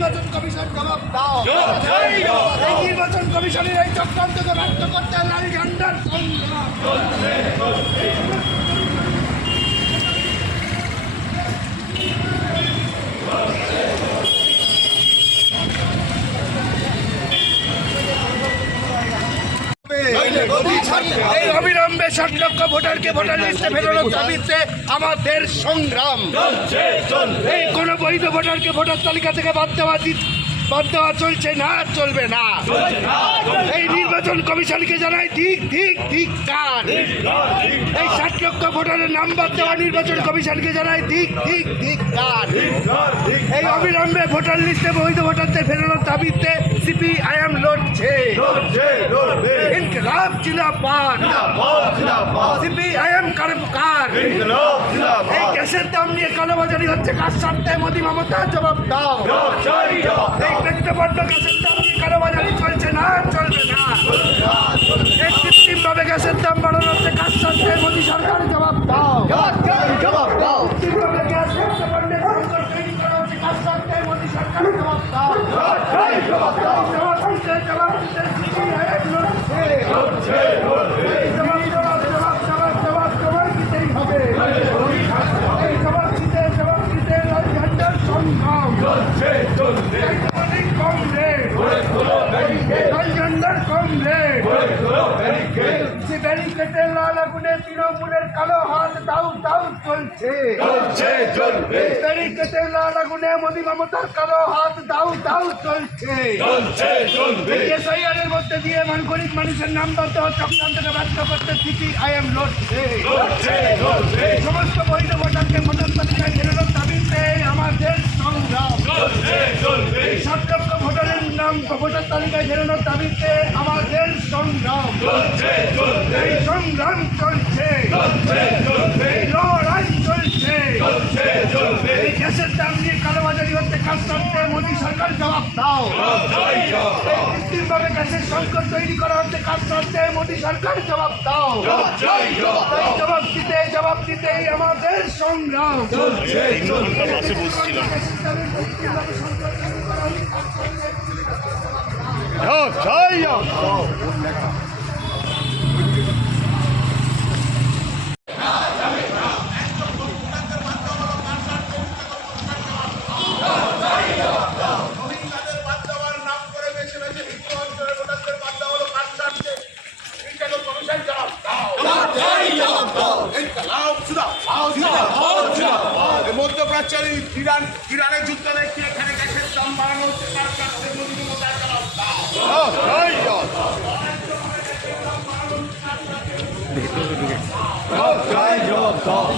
নির্বাচন কমিশন জবাব দাও। এই নির্বাচন কমিশনের এই চক্রান্তকে ব্যর্থ করতে লাল ঝান্ডার সংগ্রাম। এই অবিলম্বে 60 লক্ষ ভোটারকে ভোটার লিস্টে ফেরানোর দাবিতে আমাদের সংগ্রাম। এই কোন বৈধ ভোটারকে ভোটার তালিকা থেকে বাদ দেওয়া চলছে না, চলবে না। এই নির্বাচন কমিশনকে জানাই ধিক্কার। এই 60 লক্ষ ভোটারের নাম বাদ দেওয়া নির্বাচন কমিশনকে জানাই ধিক্কার। এই অবিলম্বে ভোটার লিস্টে বৈধ ভোটারদের ফেরানোর দাবিতে সিপিআইএম লড়ছে। ইনকলাব জিন্দাবাদ, সিপিআইএম কার। এই গ্যাসের দাম নিয়ে কালোবাজারি হচ্ছে কার স্বার্থে? মোদি মমতা জবাব দাও। এই পেট্রোপণ্য গ্যাসের দাম নিয়ে কালোবাজারি চলছে না, চলবে না। এই কৃত্রিমভাবে গ্যাসের দাম বাড়ানো হচ্ছে কার স্বার্থে? মোদি সরকার জবাব দাও। কৃত্রিমভাবে গ্যাস পেট্রোপণ্যের সংকট তৈরি করা হচ্ছে কার স্বার্থে? মোদি সরকার জবাব দাও। জবাব দিতে সিপিআইএম লড়ছে। জবাব দিতেই হবে। এই জবাব দিতে লাল ঝান্ডার সংগ্রাম। ব্যারিকেডের লাল আগুনে তৃণমূলের কালো হাত দাউ চলছে। ব্যারিকেডের লাল আগুনে মোদি মমতার কালো হাত দাউ চলছে। এসআইআরের মধ্যে দিয়ে গরিব মানুষের নাম বাদ দেওয়ার চক্রান্তকে ব্যর্থ করতে সিপিআইএম লড়ছে। সমস্ত বৈধ ভোটারকে ভোটার তালিকায় ফেরানোর দাবিতে আমাদের সংগ্রাম। 60 লক্ষ ভোটারের নাম ভোটার তালিকায় ফেরানোর দাবিতে আমাদের সংগ্রাম। এই সংগ্রাম চলছে, এই লড়াই চলছে। এই গ্যাসের দাম নিয়ে কালোবাজারি হচ্ছে কার স্বার্থে? মোদী সরকার জবাব দাও। কৃত্রিমভাবে গ্যাসের সংকট তৈরি করা হচ্ছে কার স্বার্থে? মোদী সরকার জবাব দাও। জবাব দিতেই আমাদের সংগ্রাম। মধ্যপ্রাচ্যের ইরানের যুদ্ধ দেখে এখানে গ্যাসের দাম বাড়ানো হচ্ছে তার কাছে মোদি মমতার জবাব দাও। জবাব দাও।